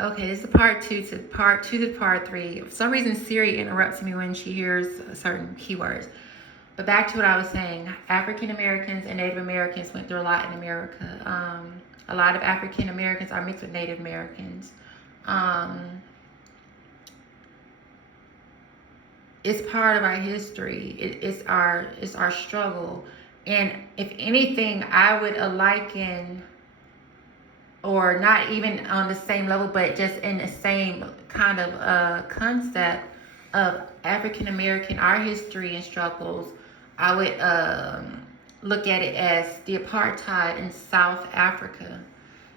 Okay, this is part two to part three. For some reason, Siri interrupts me when she hears certain keywords. But back to what I was saying, African Americans and Native Americans went through a lot in America. A lot of African Americans are mixed with Native Americans. Um, it's part of our history. It's our struggle. And if anything, I would liken, or not even on the same level, but just in the same kind of concept of African American, our history and struggles. I would look at it as the apartheid in South Africa.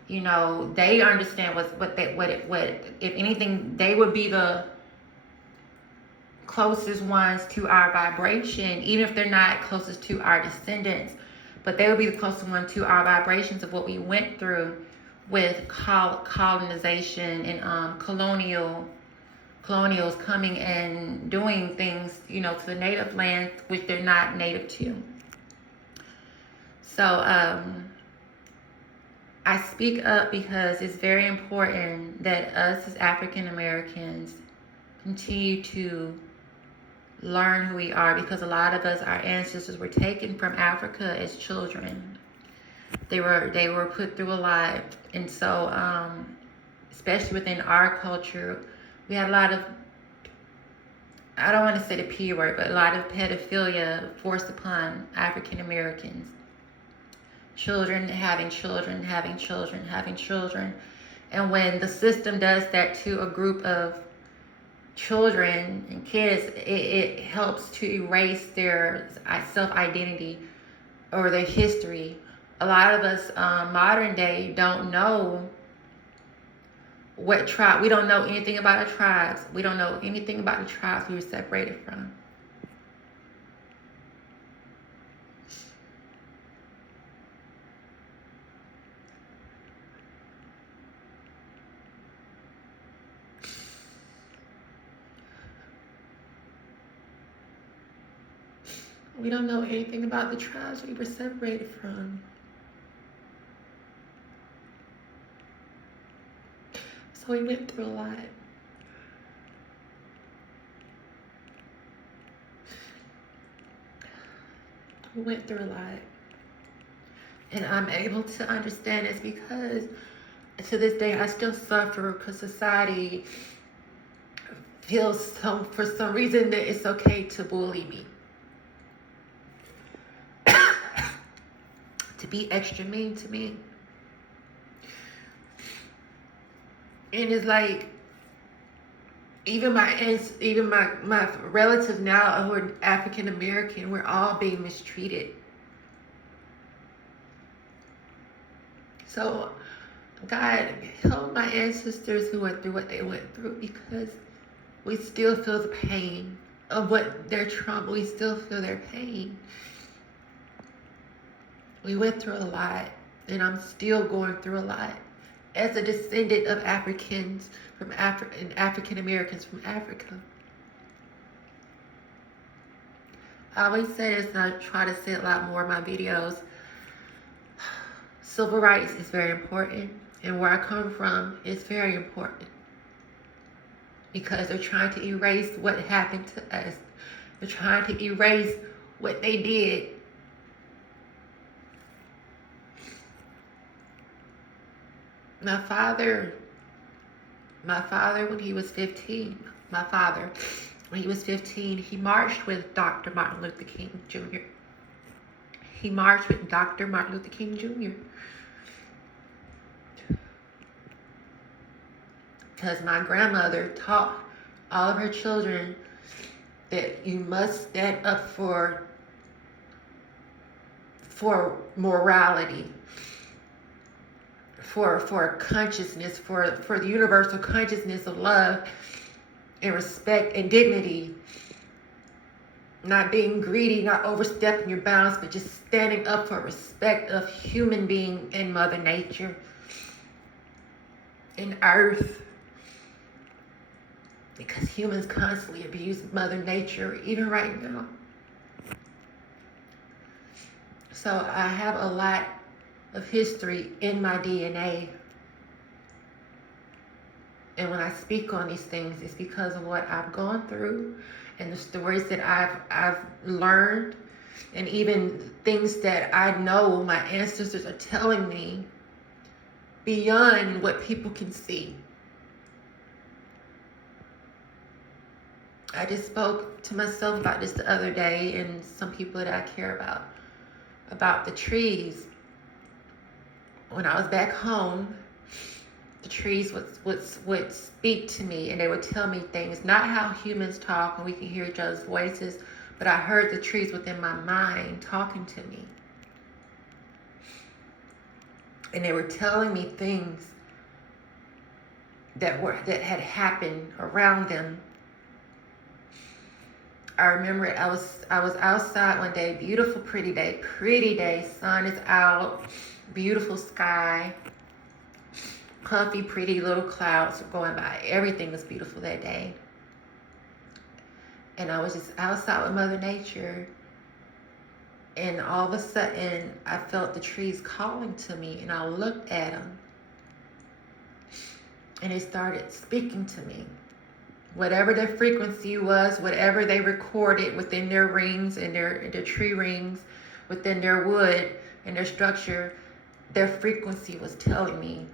You know, they understand what if anything, they would be the closest ones to our vibration, even if they're not closest to our descendants, but they would be the closest one to our vibrations of what we went through with colonization and colonials coming and doing things, you know, to the native lands which they're not native to. So I speak up because it's very important that us as African Americans continue to learn who we are, because a lot of us, our ancestors were taken from Africa as children. They were put through a lot, and so especially within our culture, we had a lot of, I don't want to say the P word, but a lot of pedophilia forced upon African Americans. Children having children, having children, having children. And when the system does that to a group of children and kids, it helps to erase their self-identity or their history. A lot of us modern day don't know what tribe. We don't know anything about our tribes. We don't know anything about the tribes we were separated from. We don't know anything about the tribes we were separated from. So we went through a lot. We went through a lot. And I'm able to understand this because to this day I still suffer because society feels for some reason that it's okay to bully me. To be extra mean to me. And it's like, even my relatives now who are African American, we're all being mistreated. So God help my ancestors who went through what they went through, because we still feel the pain of what their trauma. We still feel their pain. We went through a lot, and I'm still going through a lot as a descendant of Africans from African Americans from Africa. I always say this, and I try to say it a lot more in my videos. Civil rights is very important, and where I come from is very important, because they're trying to erase what happened to us. They're trying to erase what they did. My father, when he was 15, he marched with Dr. Martin Luther King Jr. He marched with Dr. Martin Luther King Jr. Because my grandmother taught all of her children that you must stand up for morality, for consciousness, for the universal consciousness of love and respect and dignity. Not being greedy, not overstepping your bounds, but just standing up for respect of human being and Mother Nature and Earth. Because humans constantly abuse Mother Nature, even right now. So I have a lot of history in my DNA. And when I speak on these things, it's because of what I've gone through and the stories that I've learned, and even things that I know my ancestors are telling me beyond what people can see. I just spoke to myself about this the other day, and some people that I care about the trees. When I was back home, the trees would speak to me, and they would tell me things, not how humans talk and we can hear each other's voices, but I heard the trees within my mind talking to me. And they were telling me things that had happened around them. I remember I was outside one day, beautiful, pretty day, sun is out, beautiful sky, puffy, pretty little clouds going by. Everything was beautiful that day. And I was just outside with Mother Nature, and all of a sudden I felt the trees calling to me, and I looked at them, and they started speaking to me. Whatever their frequency was, whatever they recorded within their rings and their tree rings, within their wood and their structure, their frequency was telling me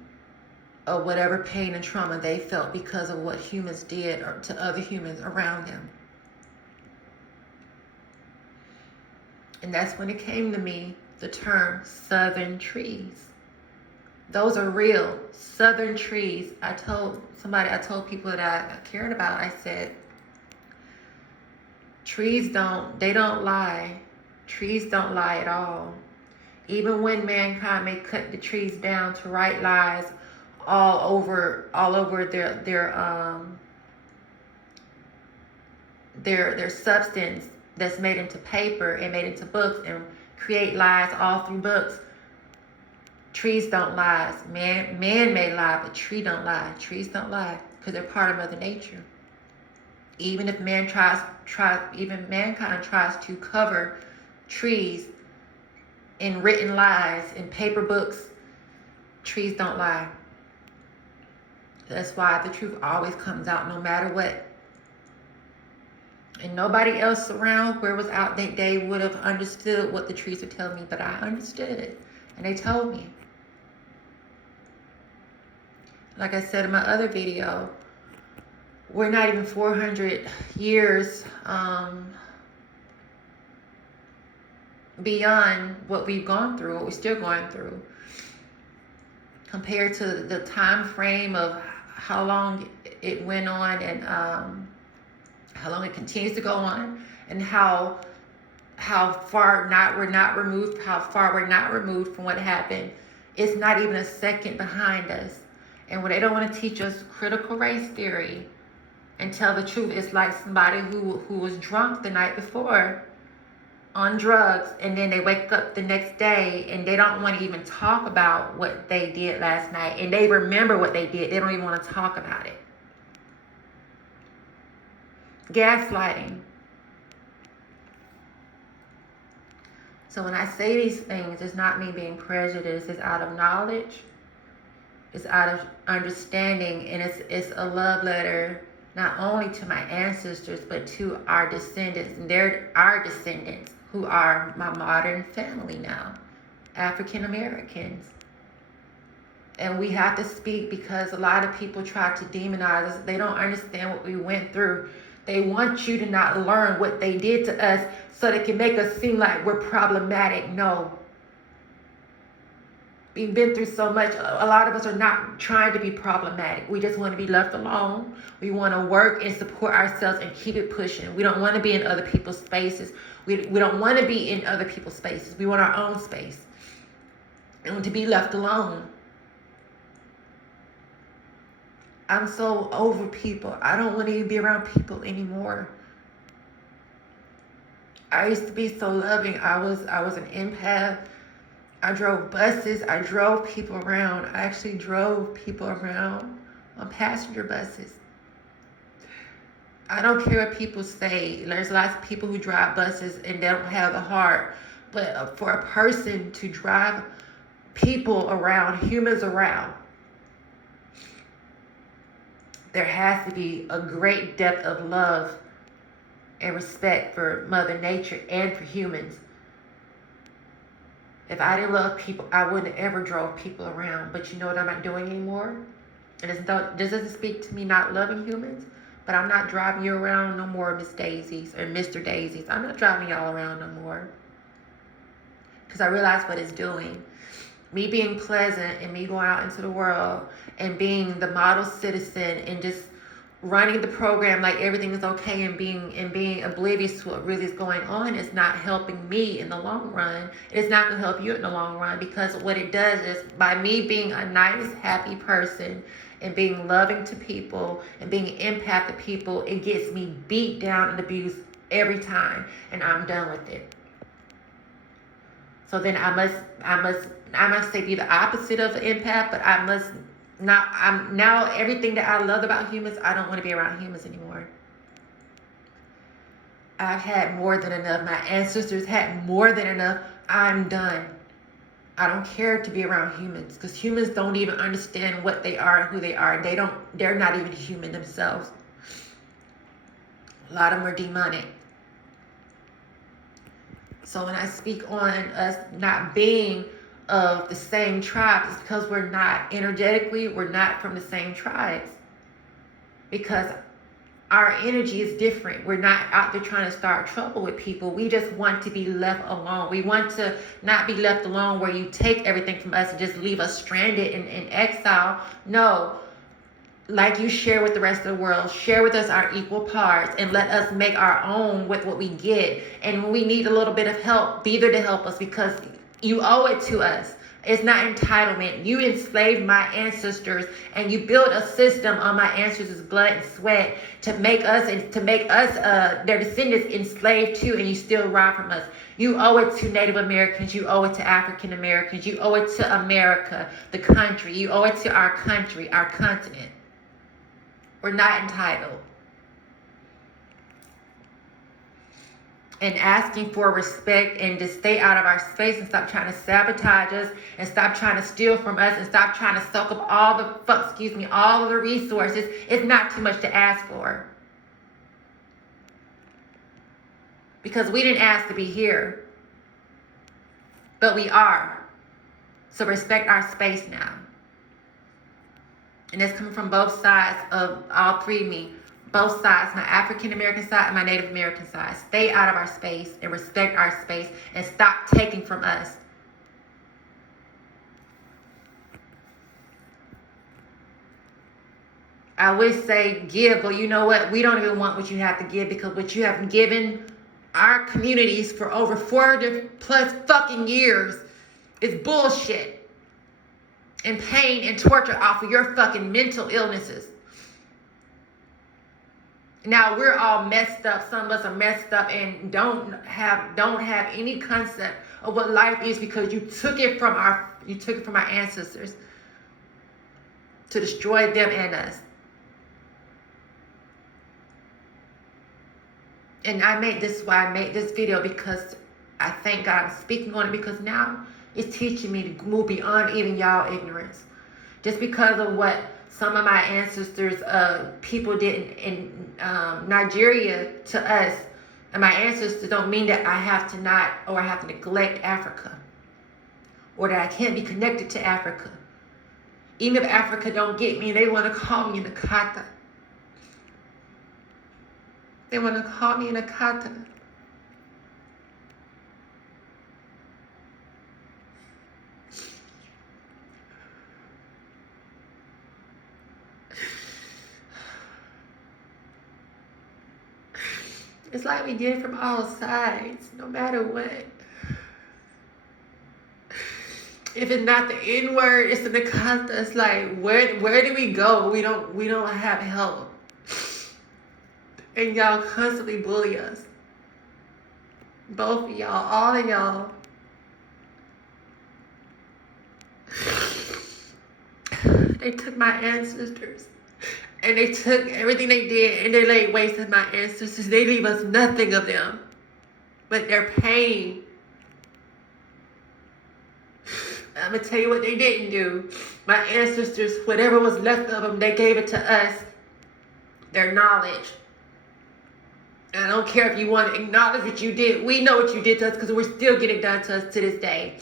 of whatever pain and trauma they felt because of what humans did or to other humans around them. And that's when it came to me, the term Southern trees. Those are real Southern trees. I told people that I cared about, I said, trees don't lie. Trees don't lie at all. Even when mankind may cut the trees down to write lies all over their substance that's made into paper and made into books and create lies all through books. Trees don't lie. Man may lie, but trees don't lie. Trees don't lie because they're part of Mother Nature. Even if mankind tries to cover trees in written lies, in paper books, trees don't lie. That's why the truth always comes out no matter what. And nobody else around where was out that day would have understood what the trees were telling me, but I understood it. And they told me. Like I said in my other video, we're not even 400 years beyond what we've gone through, what we're still going through, compared to the time frame of how long it went on and how long it continues to go on, and how far we're not removed from what happened. It's not even a second behind us. And when they don't want to teach us critical race theory and tell the truth, it's like somebody who was drunk the night before on drugs, and then they wake up the next day and they don't want to even talk about what they did last night, and they remember what they did. They don't even want to talk about it. Gaslighting. So when I say these things, it's not me being prejudiced. It's out of knowledge. It's out of understanding, and it's a love letter not only to my ancestors but to our descendants. And they're our descendants who are my modern family now, African Americans. And we have to speak because a lot of people try to demonize us. They don't understand what we went through. They want you to not learn what they did to us so they can make us seem like we're problematic. No. We've been through so much. A lot of us are not trying to be problematic. We just want to be left alone. We want to work and support ourselves and keep it pushing. We don't want to be in other people's spaces. We don't want to be in other people's spaces. We want our own space. And to be left alone. I'm so over people. I don't want to even be around people anymore. I used to be so loving. I was an empath. I drove buses. I drove people around. I actually drove people around on passenger buses. I don't care what people say. There's lots of people who drive buses and they don't have the heart. But for a person to drive people around, humans around, there has to be a great depth of love and respect for Mother Nature and for humans. If I didn't love people, I wouldn't have ever drove people around. But you know what I'm not doing anymore? And this doesn't speak to me not loving humans, but I'm not driving you around no more, Miss Daisies or Mr. Daisies. I'm not driving y'all around no more. Because I realize what it's doing. Me being pleasant and me going out into the world and being the model citizen and just running the program like everything is okay and being oblivious to what really is going on is not helping me in the long run. It's not going to help you in the long run, because what it does is, by me being a nice, happy person and being loving to people and being an empath to people, it gets me beat down and abused every time, and I'm done with it. So then I must say be the opposite of an empath, but I must not. I'm now everything that I love about humans. I don't want to be around humans anymore. I've had more than enough. My ancestors had more than enough. I'm done. I don't care to be around humans, because humans don't even understand what they are and who they are. They're not even human themselves. A lot of them are demonic. So when I speak on us not being of the same tribe, it's because we're not from the same tribes. Because our energy is different. We're not out there trying to start trouble with people. We just want to be left alone. We want to not be left alone where you take everything from us and just leave us stranded in exile. No. Like you share with the rest of the world, share with us our equal parts and let us make our own with what we get. And when we need a little bit of help, be there to help us, because you owe it to us. It's not entitlement. You enslaved my ancestors and you built a system on my ancestors' blood and sweat to make us their descendants enslaved too, and you still rob from us. You owe it to Native Americans. You owe it to African Americans. You owe it to America, the country. You owe it to our country, our continent. We're not entitled. And asking for respect and to stay out of our space and stop trying to sabotage us and stop trying to steal from us and stop trying to suck up all of the resources. It's not too much to ask for. Because we didn't ask to be here. But we are. So respect our space now. And that's coming from both sides of all three of me. Both sides, my African American side and my Native American side. Stay out of our space and respect our space and stop taking from us. I would say give, but you know what? We don't even want what you have to give, because what you have given our communities for over 400 plus fucking years is bullshit. And pain and torture off of your fucking mental illnesses. Now we're all messed up. Some of us are messed up and don't have any concept of what life is, because you took it from our ancestors to destroy them and us. And I made this video, because I thank God I'm speaking on it, because now it's teaching me to move beyond even y'all ignorance. Just because of what some of my ancestors, people did in Nigeria to us, and my ancestors, don't mean that I have to neglect Africa, or that I can't be connected to Africa. Even if Africa don't get me, they want to call me Nakata. They want to call me Nakata. It's like we get it from all sides, no matter what. If it's not the N word, it's the Nakata. It's like, where do we go? We don't have help. And y'all constantly bully us. Both of y'all, all of y'all. They took my ancestors. And they took everything they did, and they laid waste to my ancestors. They leave us nothing of them but their pain. I'm going to tell you what they didn't do. My ancestors, whatever was left of them, they gave it to us. their knowledge. And I don't care if you want to acknowledge what you did. We know what you did to us because we're still getting done to us to this day.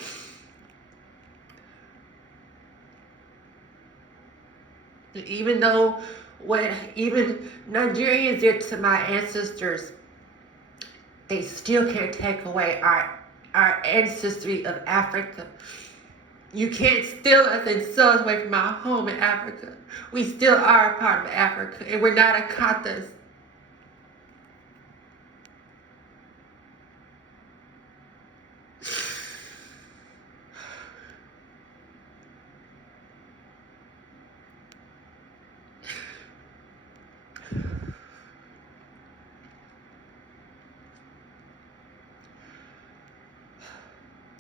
Even though what even Nigerians did to my ancestors, they still can't take away our ancestry of Africa. You can't steal us and sell us away from our home in Africa. We still are a part of Africa, and we're not Akatas.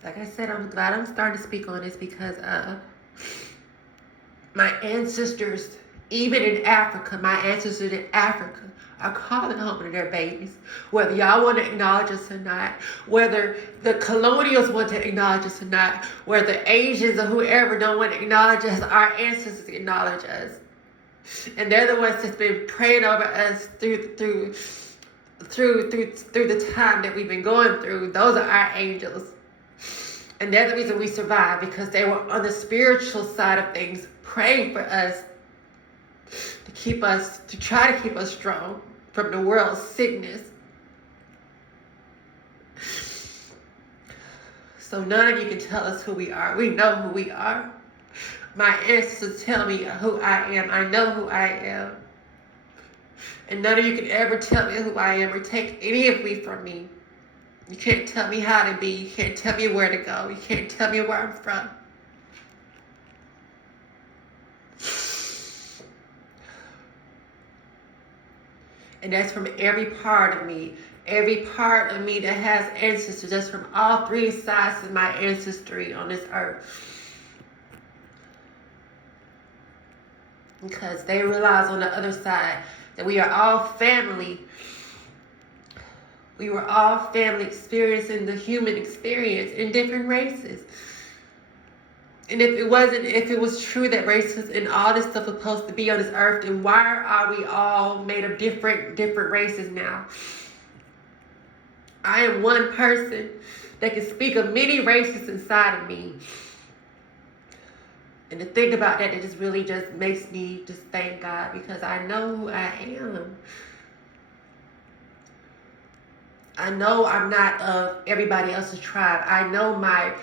Like I said, I'm glad I'm starting to speak on this because my ancestors, even in Africa, my ancestors in Africa are calling home to their babies. Whether y'all want to acknowledge us or not, whether the colonials want to acknowledge us or not, whether Asians or whoever don't want to acknowledge us, our ancestors acknowledge us. And they're the ones that's been praying over us through the time that we've been going through. Those are our angels. And they're the reason we survived, because they were on the spiritual side of things, praying for us to try to keep us strong from the world's sickness. So none of you can tell us who we are. We know who we are. My ancestors tell me who I am. I know who I am. And none of you can ever tell me who I am or take any of me from me. You can't tell me how to be. You can't tell me where to go. You can't tell me where I'm from. And that's from every part of me. Every part of me that has ancestors. That's from all three sides of my ancestry on this earth. Because they realize on the other side that we are all family. We were all family experiencing the human experience in different races. And if it was true that races and all this stuff was supposed to be on this earth, then why are we all made of different races now? I am one person that can speak of many races inside of me. And to think about that, it just really just makes me just thank God, because I know who I am. I know I'm not of everybody else's tribe. I know my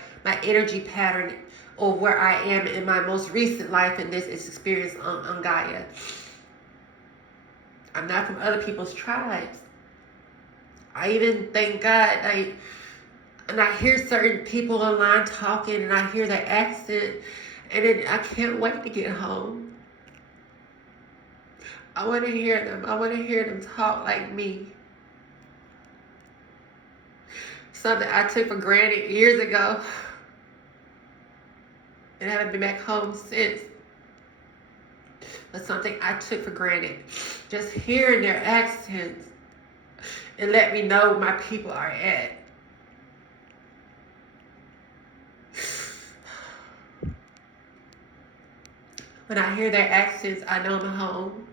energy pattern, or where I am in my most recent life in this experience on Gaia. I'm not from other people's tribes. I even thank God, and I hear certain people online talking, and I hear their accent, and then I can't wait to get home. I want to hear them. I want to hear them talk like me. Something I took for granted years ago, and haven't been back home since. But something I took for granted. Just hearing their accents and let me know where my people are at. When I hear their accents, I know I'm home.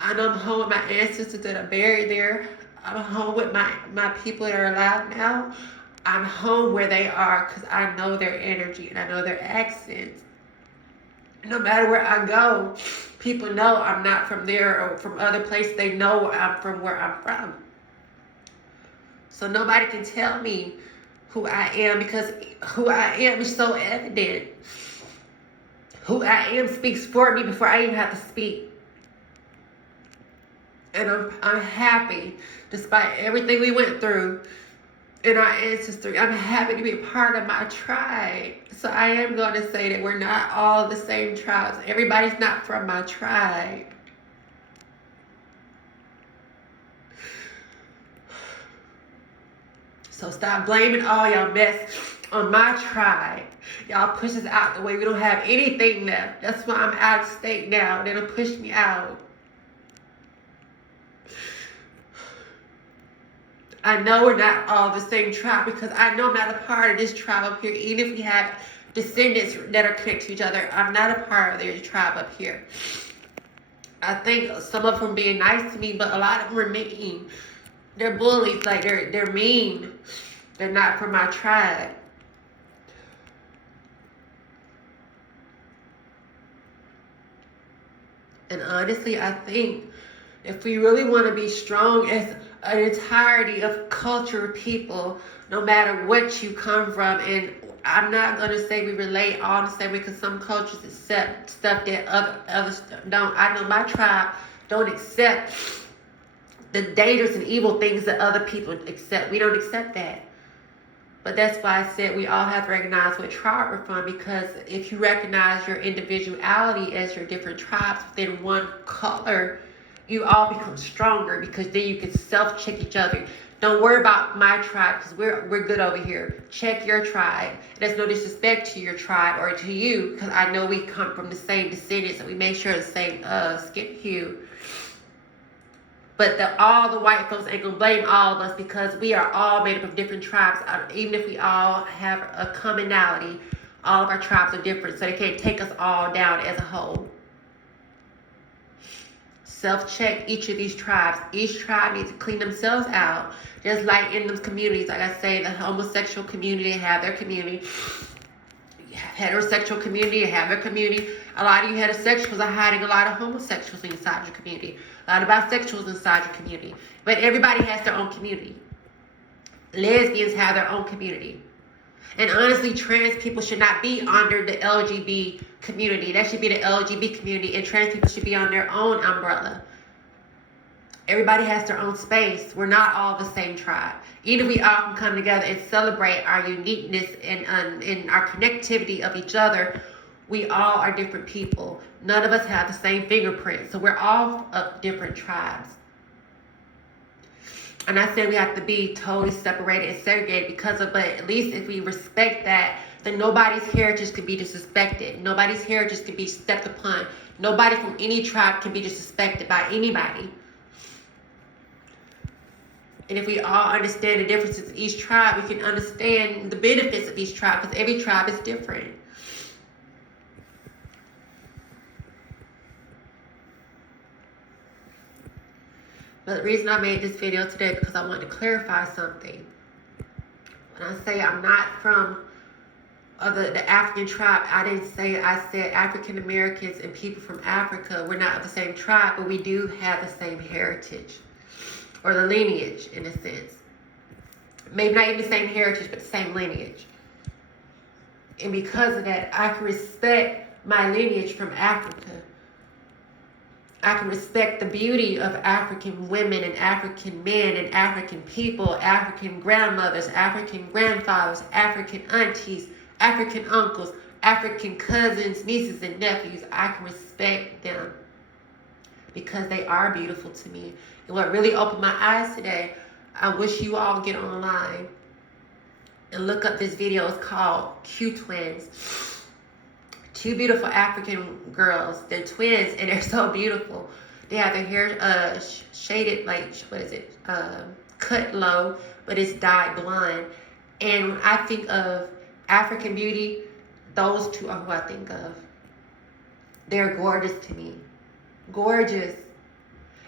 I know I'm home with my ancestors that are buried there. I'm home with my people that are alive now. I'm home where they are because I know their energy and I know their accents. No matter where I go, people know I'm not from there or from other places. They know I'm from where I'm from. So nobody can tell me who I am, because who I am is so evident. Who I am speaks for me before I even have to speak. And I'm happy, despite everything we went through in our ancestry. I'm happy to be a part of my tribe. So I am going to say that we're not all the same tribes. Everybody's not from my tribe. So stop blaming all y'all mess on my tribe. Y'all push us out the way. We don't have anything left. That's why I'm out of state now. They don't push me out. I know we're not all the same tribe, because I know I'm not a part of this tribe up here. Even if we have descendants that are connected to each other, I'm not a part of their tribe up here. I think some of them being nice to me, but a lot of them are mean. They're bullies, like they're mean. They're not from my tribe. And honestly, I think if we really want to be strong as an entirety of culture people, no matter what you come from, and I'm not going to say we relate all the same way because some cultures accept stuff that others don't. I know my tribe don't accept the dangerous and evil things that other people accept. We don't accept that. But that's why I said we all have to recognize what tribe we're from, because if you recognize your individuality as your different tribes within one color, you all become stronger, because then you can self-check each other. Don't worry about my tribe because we're good over here. Check your tribe. There's no disrespect to your tribe or to you, because I know we come from the same descendants and we make sure the same skin hue. But all the white folks ain't gonna blame all of us, because we are all made up of different tribes. Even if we all have a commonality, all of our tribes are different, so they can't take us all down as a whole. Self-check each of these tribes. Each tribe needs to clean themselves out. Just like in those communities, like I say, the homosexual community have their community. Heterosexual community have their community. A lot of you heterosexuals are hiding a lot of homosexuals inside your community. A lot of bisexuals inside your community. But everybody has their own community. Lesbians have their own community. And honestly, trans people should not be under the LGBT community. That should be the LGBT community, and trans people should be on their own umbrella. Everybody has their own space. We're not all the same tribe. Either we all can come together and celebrate our uniqueness and our connectivity of each other. We all are different people. None of us have the same fingerprint, so we're all of different tribes. And I said we have to be totally separated and segregated but at least if we respect that, then nobody's heritage can be disrespected. Nobody's heritage can be stepped upon. Nobody from any tribe can be disrespected by anybody. And if we all understand the differences of each tribe, we can understand the benefits of each tribe, because every tribe is different. But the reason I made this video today, because I wanted to clarify something. When I say I'm not from the African tribe, I said African Americans and people from Africa, we're not of the same tribe, but we do have the same heritage, or the lineage in a sense. Maybe not even the same heritage, but the same lineage. And because of that, I can respect my lineage from Africa. I can respect the beauty of African women and African men and African people, African grandmothers, African grandfathers, African aunties, African uncles, African cousins, nieces, and nephews. I can respect them because they are beautiful to me. And what really opened my eyes today, I wish you all get online and look up this video. It's called Q Twins. Two beautiful African girls. They're twins and they're so beautiful. They have their hair shaded, like, cut low, but it's dyed blonde. And when I think of African beauty, those two are who I think of. They're gorgeous to me. Gorgeous.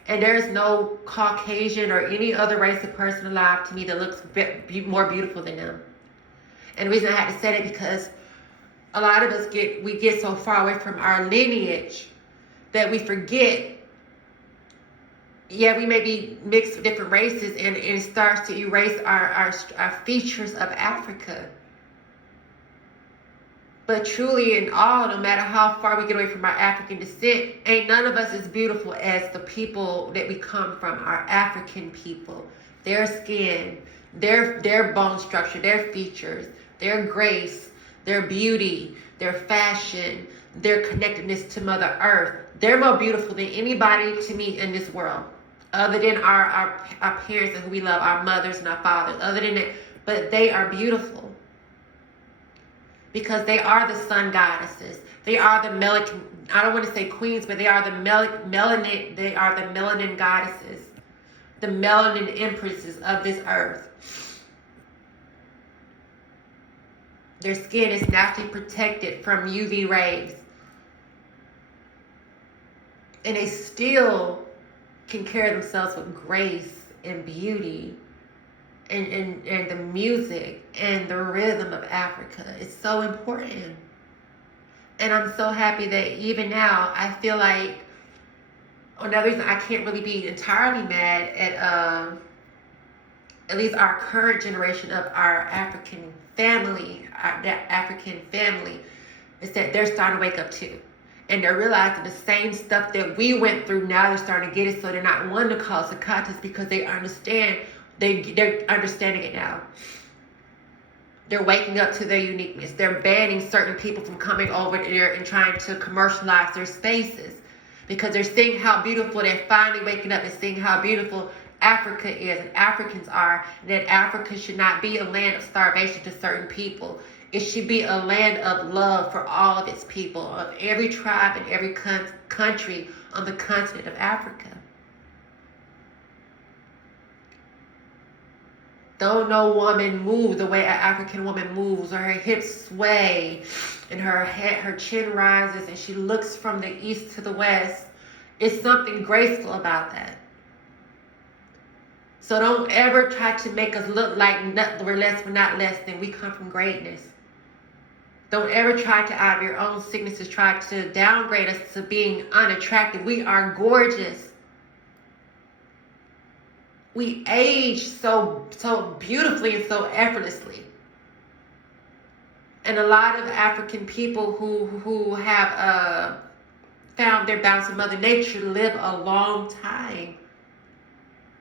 And there's no Caucasian or any other race of person alive to me that looks more beautiful than them. And the reason I had to say that because a lot of us get so far away from our lineage that we forget. Yeah, we may be mixed with different races, and it starts to erase our features of Africa. But truly in all, no matter how far we get away from our African descent, ain't none of us as beautiful as the people that we come from, our African people. Their skin, their bone structure, their features, their grace, their beauty, their fashion, their connectedness to Mother Earth. They're more beautiful than anybody to me in this world, other than our parents and who we love, our mothers and our fathers. Other than that, but they are beautiful because they are the sun goddesses. They are the melanin. I don't want to say queens, but they are the melanin. They are the melanin goddesses, the melanin empresses of this earth. Their skin is naturally protected from UV rays. and they still can carry themselves with grace and beauty and the music and the rhythm of Africa. It's so important. And I'm so happy that even now I feel like another reason I can't really be entirely mad at least our current generation of our African family, that African family, is that they're starting to wake up too. And they're realizing the same stuff that we went through, now they're starting to get it, so they're not wanting to cause a contest because they understand, they're understanding it now. They're waking up to their uniqueness. They're banning certain people from coming over there and trying to commercialize their spaces because they're seeing how beautiful, they're finally waking up and seeing how beautiful Africa is and Africans are, and that Africa should not be a land of starvation to certain people. It should be a land of love for all of its people, of every tribe and every country on the continent of Africa. Don't no woman move the way an African woman moves, or her hips sway and her chin rises and she looks from the east to the west. It's something graceful about that. So don't ever try to make us look like we're less, we're not less than. We come from greatness. Don't ever try to, out of your own sicknesses, try to downgrade us to being unattractive. We are gorgeous. We age so beautifully and so effortlessly. And a lot of African people who have found their balance with Mother Nature live a long time.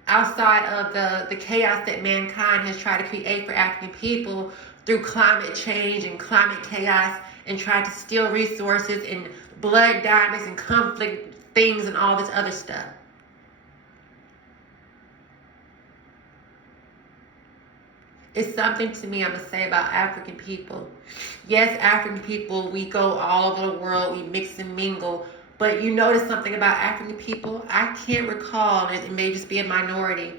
Outside of the chaos that mankind has tried to create for African people through climate change and climate chaos, and tried to steal resources and blood diamonds and conflict things and all this other stuff. It's something to me, I'm going to say, about African people. Yes, African people, we go all over the world, we mix and mingle. But you notice something about African people? I can't recall, and it may just be a minority,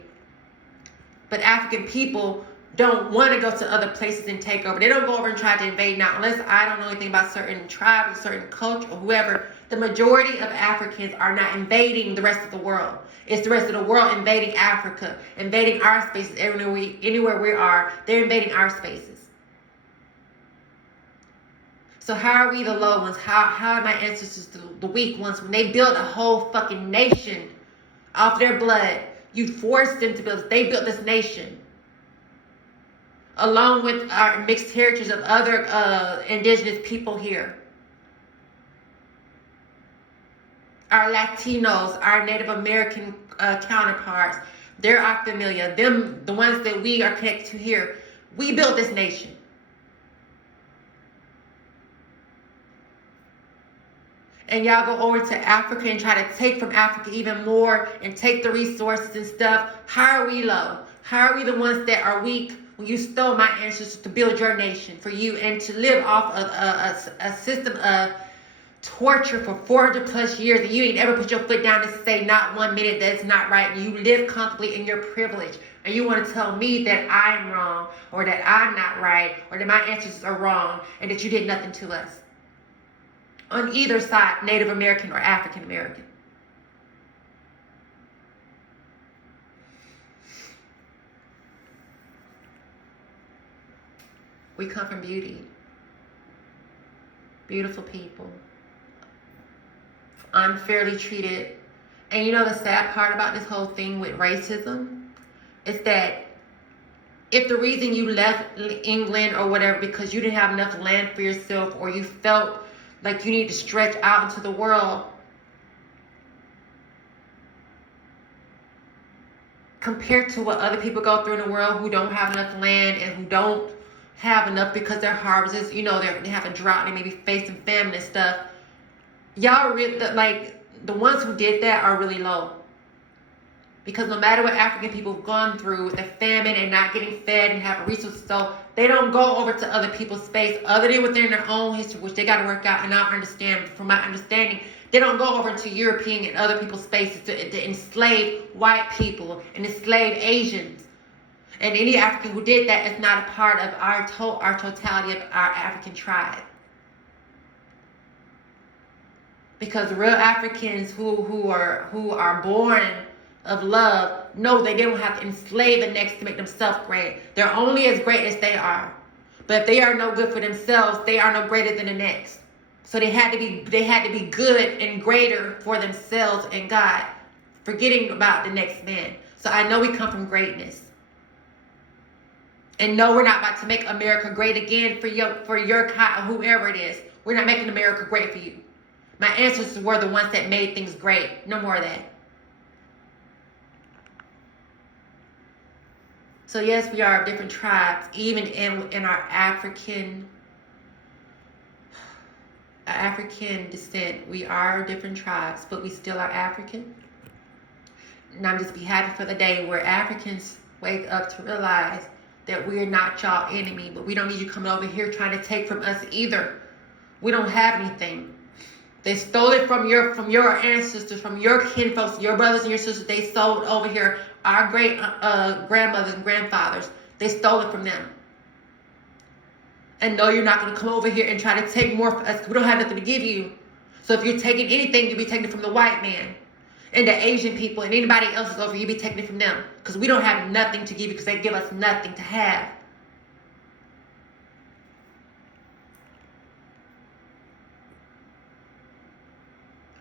but African people don't want to go to other places and take over. They don't go over and try to invade now, unless I don't know anything about certain tribes, certain culture, or whoever. The majority of Africans are not invading the rest of the world. It's the rest of the world invading Africa, invading our spaces. Anywhere we are, they're invading our spaces. So how are we the low ones? How are my ancestors the weak ones when they built a whole fucking nation off their blood? You forced them to build. They built this nation, along with our mixed heritage of other indigenous people here. Our Latinos, our Native American counterparts, they're our familia. Them, the ones that we are connected to here. We built this nation. And y'all go over to Africa and try to take from Africa even more and take the resources and stuff. How are we low? How are we the ones that are weak when you stole my ancestors to build your nation for you and to live off of a system of torture for 400 plus years, and you ain't ever put your foot down and say not 1 minute that's not right, and you live comfortably in your privilege, and you want to tell me that I'm wrong, or that I'm not right, or that my ancestors are wrong, and that you did nothing to us? On either side, Native American or African American. We come from beauty. Beautiful people. Unfairly treated. And you know the sad part about this whole thing with racism is that if the reason you left England or whatever because you didn't have enough land for yourself, or you felt like you need to stretch out into the world, compared to what other people go through in the world who don't have enough land and who don't have enough because their harvests, they have a drought and they may be facing famine and stuff. Y'all really, the ones who did that are really low. Because no matter what African people have gone through with the famine and not getting fed and having resources, so they don't go over to other people's space other than within their own history, which they got to work out. And I understand, from my understanding, they don't go over into European and other people's spaces to enslave white people and enslave Asians. And any African who did that is not a part of our totality of our African tribe. Because real Africans who are born of love know they don't have to enslave the next to make themselves great. They're only as great as they are. But if they are no good for themselves, they are no greater than the next. So they had to be good and greater for themselves and God, forgetting about the next man. So I know we come from greatness. And no, we're not about to make America great again for your kind, whoever it is. We're not making America great for you. My ancestors were the ones that made things great. No more of that. So yes, we are of different tribes, even in our African descent. We are different tribes, but we still are African. And I'm just be happy for the day where Africans wake up to realize that we're not y'all enemy, but we don't need you coming over here trying to take from us either. We don't have anything. They stole it from your ancestors, from your kinfolks, your brothers and your sisters. They sold over here our great grandmothers and grandfathers. They stole it from them. And no, you're not going to come over here and try to take more from us. We don't have nothing to give you. So if you're taking anything, you'll be taking it from the white man and the Asian people and anybody else is over here, you'll be taking it from them. Because we don't have nothing to give you because they give us nothing to have.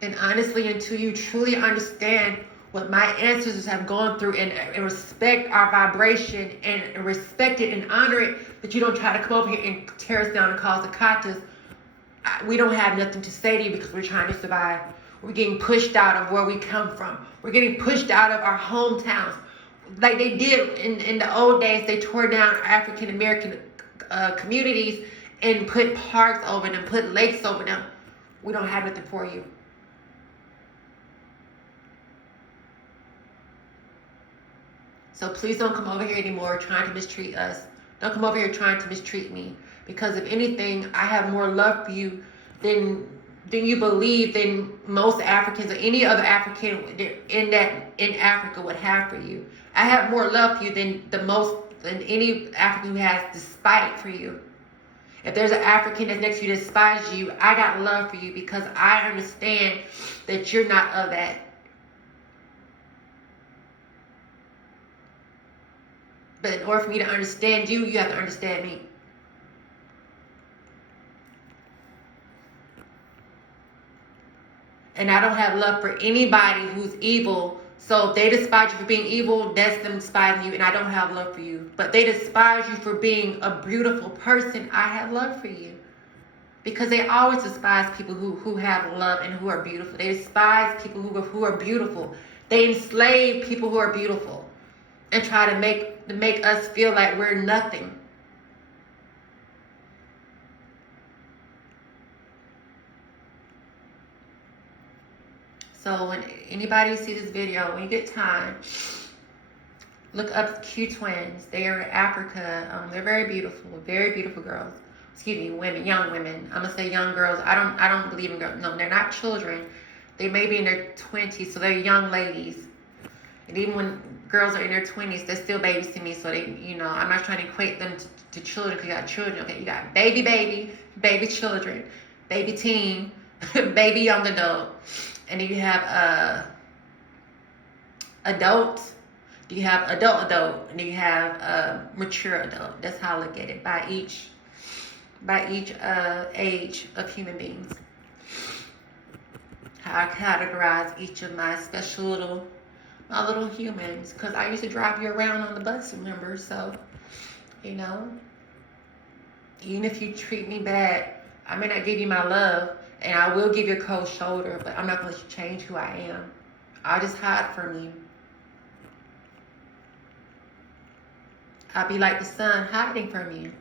And honestly, until you truly understand what my ancestors have gone through and respect our vibration and respect it and honor it, that you don't try to come over here and tear us down and cause the katas, we don't have nothing to say to you because we're trying to survive. We're getting pushed out of where we come from. We're getting pushed out of our hometowns. Like they did in the old days, they tore down African American communities and put parks over them, put lakes over them. We don't have nothing for you. So please don't come over here anymore trying to mistreat us. Don't come over here trying to mistreat me. Because if anything, I have more love for you than you believe than most Africans or any other African in Africa would have for you. I have more love for you than any African who has despite for you. If there's an African that's next to you that despises you, I got love for you because I understand that you're not of that. But in order for me to understand you, you have to understand me. And I don't have love for anybody who's evil. So if they despise you for being evil, that's them despising you. And I don't have love for you. But they despise you for being a beautiful person. I have love for you. Because they always despise people who have love and who are beautiful. They despise people who are beautiful. They enslave people who are beautiful. And try to make us feel like we're nothing. So when anybody sees this video, when you get time, look up Q twins. They are in Africa. They're very beautiful girls. Excuse me, women, young women. I'm gonna say young girls. I don't believe in girls. No, they're not children. They may be in their 20s, so they're young ladies. And even when girls are in their 20s, they're still babies to me. So they, I'm not trying to equate them to children because you got children. Okay, you got baby children, baby teen, baby young adult. And then you have adult. You have adult, and then you have mature adult. That's how I look at it by each age of human beings. How I categorize each of my special little humans, because I used to drive you around on the bus, remember? So, even if you treat me bad, I may not give you my love, and I will give you a cold shoulder, but I'm not going to let you change who I am. I'll just hide from you. I'll be like the sun hiding from you.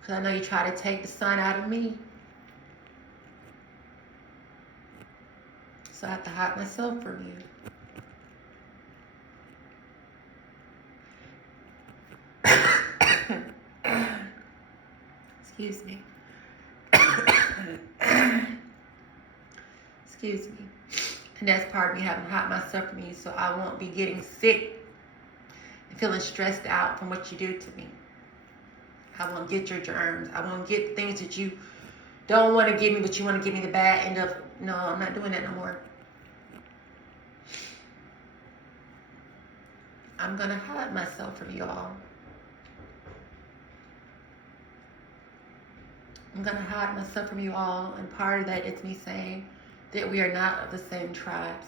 Because I know you try to take the sun out of me. So I have to hide myself from you. Excuse me. Excuse me. And that's part of me having to hide myself from you so I won't be getting sick and feeling stressed out from what you do to me. I won't get your germs. I won't get things that you don't want to give me, but you want to give me the bad end of. No, I'm not doing that no more. I'm going to hide myself from you all. I'm going to hide myself from you all. And part of that is me saying that we are not of the same tribes.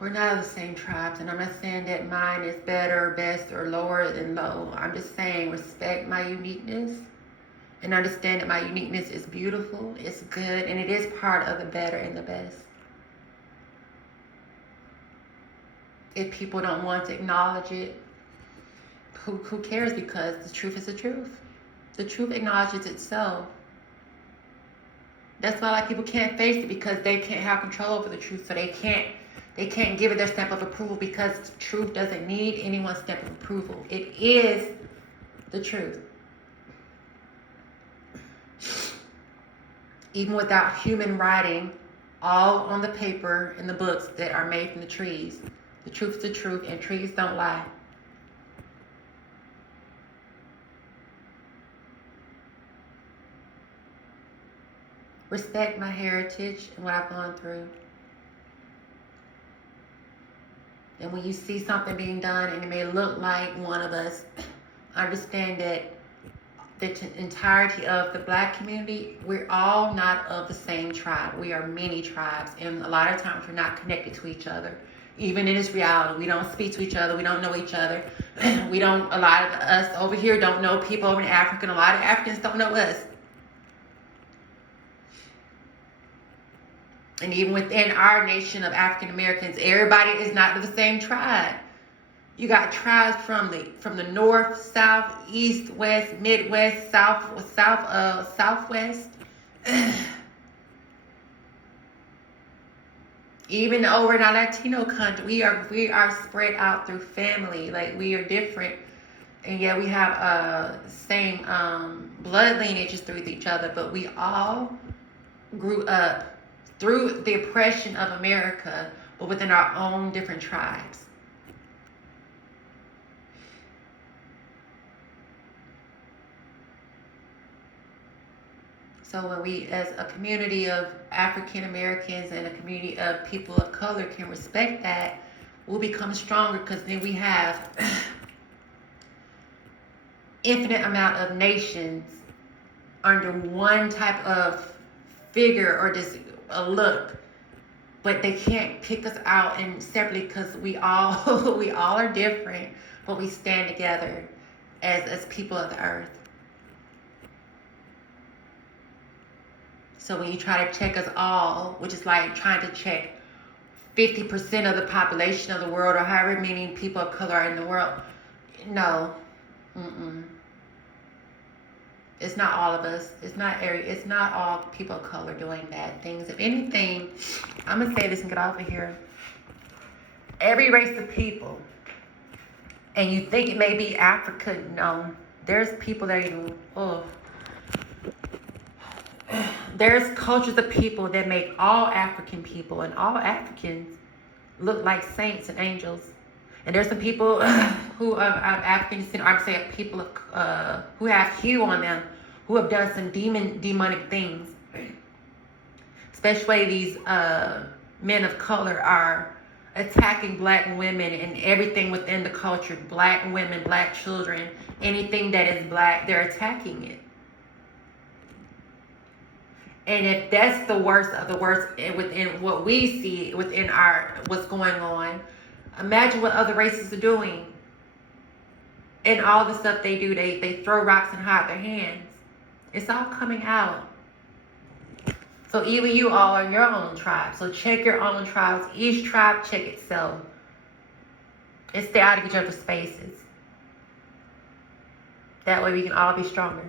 We're not of the same tribes. And I'm not saying that mine is better, best, or lower than low. I'm just saying respect my uniqueness. And understand that my uniqueness is beautiful, it's good, and it is part of the better and the best. If people don't want to acknowledge it, who cares? Because the truth is the truth. The truth acknowledges itself. That's why a lot of people can't face it, because they can't have control over the truth. So they can't give it their stamp of approval, because truth doesn't need anyone's stamp of approval. It is the truth. Even without human writing, all on the paper in the books that are made from the trees. The truth is the truth, and trees don't lie. Respect my heritage and what I've gone through. And when you see something being done and it may look like one of us, understand that the entirety of the Black community, we're all not of the same tribe. We are many tribes, and a lot of times we're not connected to each other. Even in this reality, we don't speak to each other. We don't know each other. A lot of us over here don't know people over in Africa, and a lot of Africans don't know us. And even within our nation of African Americans, everybody is not of the same tribe. You got tribes from the north, south, east, west, midwest, southwest. Even over in our Latino country, we are spread out through family. Like, we are different, and yeah, we have same blood lineages through each other, but we all grew up through the oppression of America, but within our own different tribes. So when we, as a community of African Americans and a community of people of color, can respect that, we'll become stronger, because then we have infinite amount of nations under one type of figure or just a look, but they can't pick us out and separately, because we all we all are different, but we stand together as people of the earth. So when you try to check us all, which is like trying to check 50% of the population of the world, or however many people of color are in the world, no, it's not all of us. It's not all people of color doing bad things. If anything, I'm gonna say this and get off of here. Every race of people, and you think it may be Africa, no, there's people that there's cultures of people that make all African people and all Africans look like saints and angels. And there's some people who are African descent, I would say people of, who have hue on them, who have done some demonic things. Especially these men of color are attacking Black women and everything within the culture. Black women, Black children, anything that is Black, they're attacking it. And if that's the worst of the worst within what we see within what's going on, imagine what other races are doing. And all the stuff they do, they throw rocks and hide their hands. It's all coming out. So even you all are your own tribe. So check your own tribes. Each tribe check itself. And stay out of each other's spaces. That way we can all be stronger.